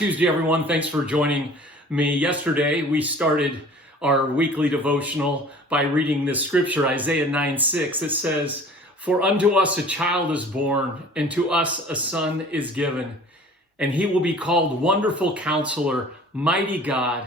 Tuesday, everyone. Thanks for joining me. Yesterday, we started our weekly devotional by reading this scripture, Isaiah 9:6. It says, "For unto us a child is born, and to us a son is given, and he will be called Wonderful Counselor, Mighty God,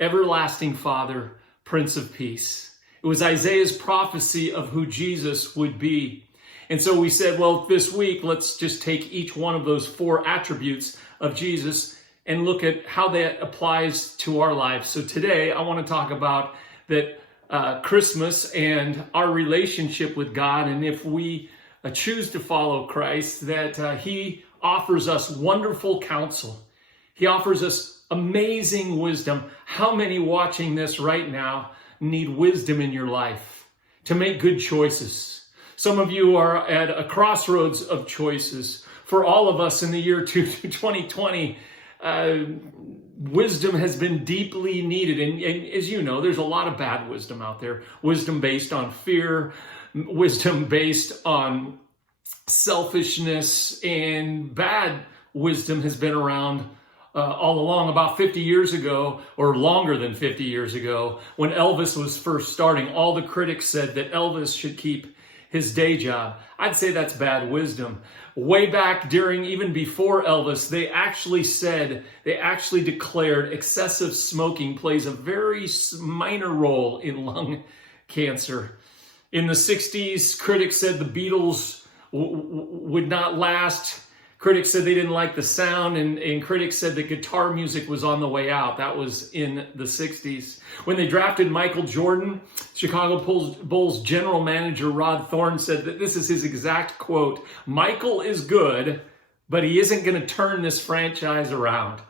Everlasting Father, Prince of Peace." It was Isaiah's prophecy of who Jesus would be. And so we said, well, this week, let's just take each one of those four attributes of Jesus and look at how that applies to our lives. So today, I want to talk about that Christmas and our relationship with God. And if we choose to follow Christ, that he offers us wonderful counsel. He offers us amazing wisdom. How many watching this right now need wisdom in your life to make good choices? Some of you are at a crossroads of choices. For all of us in the year 2020, wisdom has been deeply needed. And as you know, there's a lot of bad wisdom out there. Wisdom based on fear, wisdom based on selfishness, and bad wisdom has been around all along. About 50 years ago, or longer than 50 years ago, when Elvis was first starting, all the critics said that Elvis should keep his day job. I'd say that's bad wisdom. Way back during, even before Elvis, they actually declared excessive smoking plays a very minor role in lung cancer. In the 60s, critics said the Beatles would not last. Critics said they didn't like the sound, and critics said that guitar music was on the way out. That was in the 60s. When they drafted Michael Jordan, Chicago Bulls general manager Rod Thorne said that this is his exact quote: "Michael is good, but he isn't going to turn this franchise around."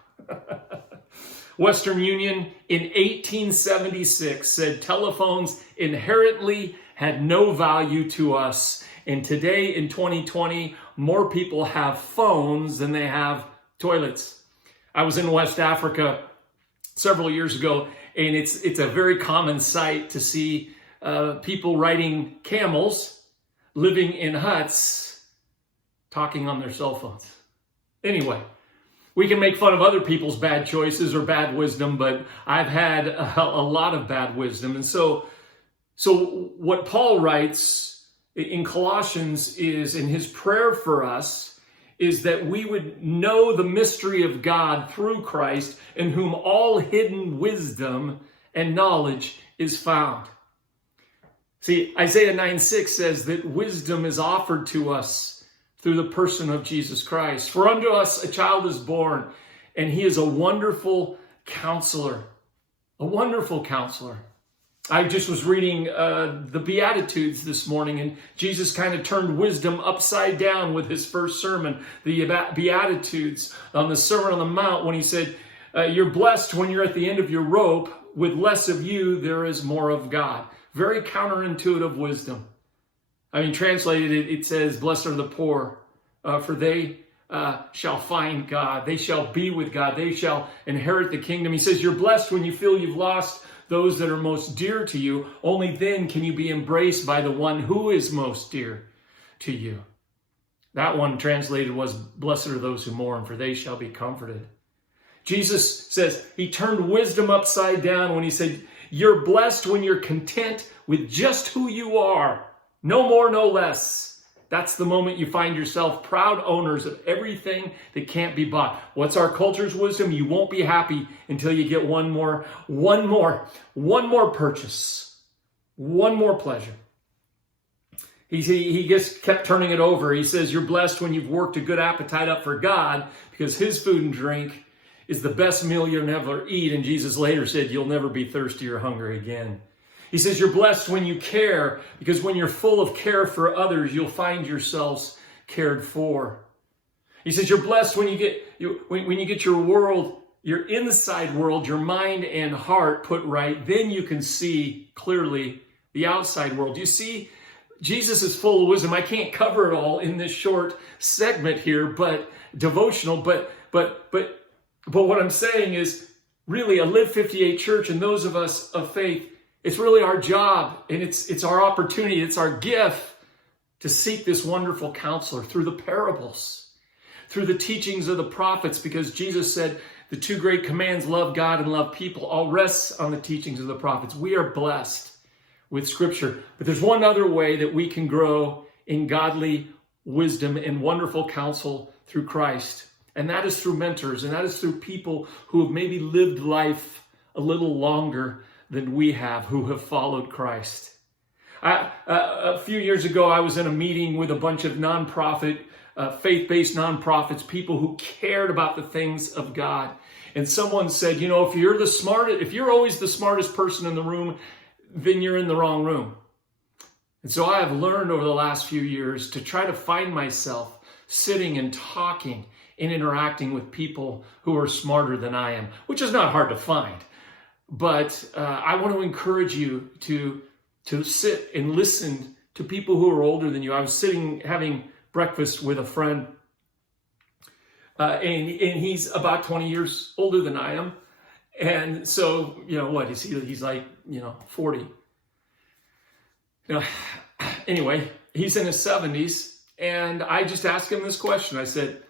Western Union in 1876 said telephones inherently had no value to us. And today in 2020, more people have phones than they have toilets. I was in West Africa several years ago, and it's a very common sight to see people riding camels, living in huts, talking on their cell phones. Anyway, we can make fun of other people's bad choices or bad wisdom, but I've had a lot of bad wisdom. And so what Paul writes in Colossians is, in his prayer for us, is that we would know the mystery of God through Christ, in whom all hidden wisdom and knowledge is found. See, Isaiah 9:6 says that wisdom is offered to us through the person of Jesus Christ. "For unto us a child is born, and he is a wonderful counselor." A wonderful counselor. I just was reading the Beatitudes this morning, and Jesus kind of turned wisdom upside down with his first sermon, the Beatitudes on the Sermon on the Mount, when he said, "You're blessed when you're at the end of your rope. With less of you, there is more of God." Very counterintuitive wisdom. I mean, translated, it says, "Blessed are the poor, for they shall find God. They shall be with God. They shall inherit the kingdom." He says, "You're blessed when you feel you've lost those that are most dear to you. Only then can you be embraced by the one who is most dear to you." That one translated was, "Blessed are those who mourn, for they shall be comforted." Jesus says he turned wisdom upside down when he said, "You're blessed when you're content with just who you are. No more, no less." That's the moment you find yourself proud owners of everything that can't be bought. What's our culture's wisdom? You won't be happy until you get one more purchase, one more pleasure. He just kept turning it over. He says, "You're blessed when you've worked a good appetite up for God, because his food and drink is the best meal you'll never eat." And Jesus later said, "You'll never be thirsty or hungry again." He says, "You're blessed when you care, because when you're full of care for others, you'll find yourselves cared for." He says, "You're blessed when you get your world, your inside world, your mind and heart put right. Then you can see clearly the outside world." You see, Jesus is full of wisdom. I can't cover it all in this short segment here, but devotional. But what I'm saying is, really, a Live58 church and those of us of faith, it's really our job, and it's our opportunity, it's our gift to seek this wonderful counselor through the parables, through the teachings of the prophets, because Jesus said The two great commands, love God and love people, all rests on the teachings of the prophets. We are blessed with Scripture. But there's one other way that we can grow in godly wisdom and wonderful counsel through Christ. And that is through mentors, and that is through people who have maybe lived life a little longer than we have, who have followed Christ. A few years ago, I was in a meeting with a bunch of nonprofit, faith-based nonprofits, people who cared about the things of God. And someone said, you know, if you're always the smartest person in the room, then you're in the wrong room. And so I have learned over the last few years to try to find myself sitting and talking and interacting with people who are smarter than I am, which is not hard to find. But I want to encourage you to sit and listen to people who are older than you. I was sitting having breakfast with a friend, and he's about 20 years older than I am. And so, you know, what is he? He's like, 40. Anyway, he's in his 70s, and I just asked him this question. I said,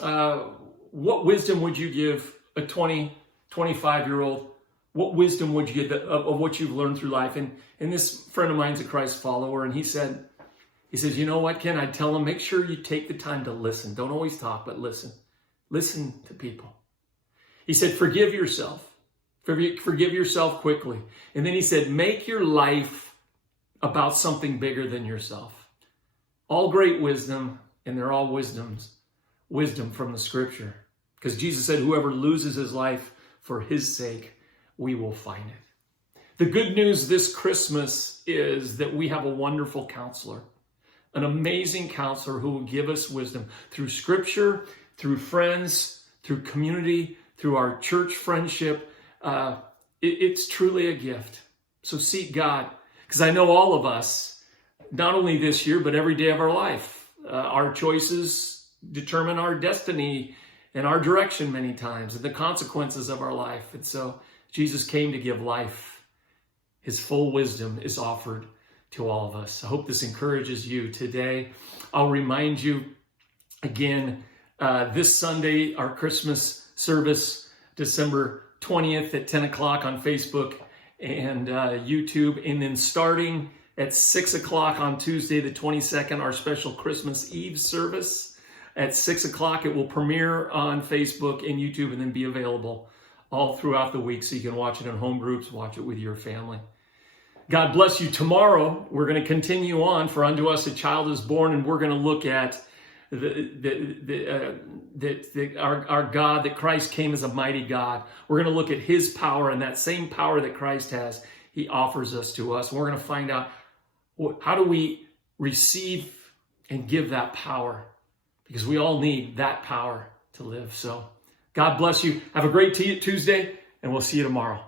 what wisdom would you give a 25-year-old? What wisdom would you get of what you've learned through life? And this friend of mine's a Christ follower, and he says, you know what, Ken? I'd tell him, make sure you take the time to listen. Don't always talk, but listen. Listen to people. He said, forgive yourself. Forgive yourself quickly. And then he said, make your life about something bigger than yourself. All great wisdom, and they're all wisdom from the Scripture. Because Jesus said, whoever loses his life for his sake, we will find it. The good news this Christmas is that we have a wonderful counselor, an amazing counselor who will give us wisdom through Scripture, through friends, through community, through our church friendship. It's truly a gift. So seek God, because I know all of us, not only this year, but every day of our life, our choices determine our destiny and our direction many times, and the consequences of our life. And so Jesus came to give life. His full wisdom is offered to all of us. I hope this encourages you today. I'll remind you again, this Sunday, our Christmas service, December 20th at 10 o'clock on Facebook and YouTube. And then starting at 6 o'clock on Tuesday, the 22nd, our special Christmas Eve service. At 6 o'clock, it will premiere on Facebook and YouTube and then be available all throughout the week, so you can watch it in home groups, watch it with your family. God bless you. Tomorrow, we're going to continue on, for unto us a child is born, and we're going to look at our God, that Christ came as a mighty God. We're going to look at his power, and that same power that Christ has, he offers us to us. And we're going to find out, how do we receive and give that power? Because we all need that power to live. So God bless you. Have a great Tuesday, and we'll see you tomorrow.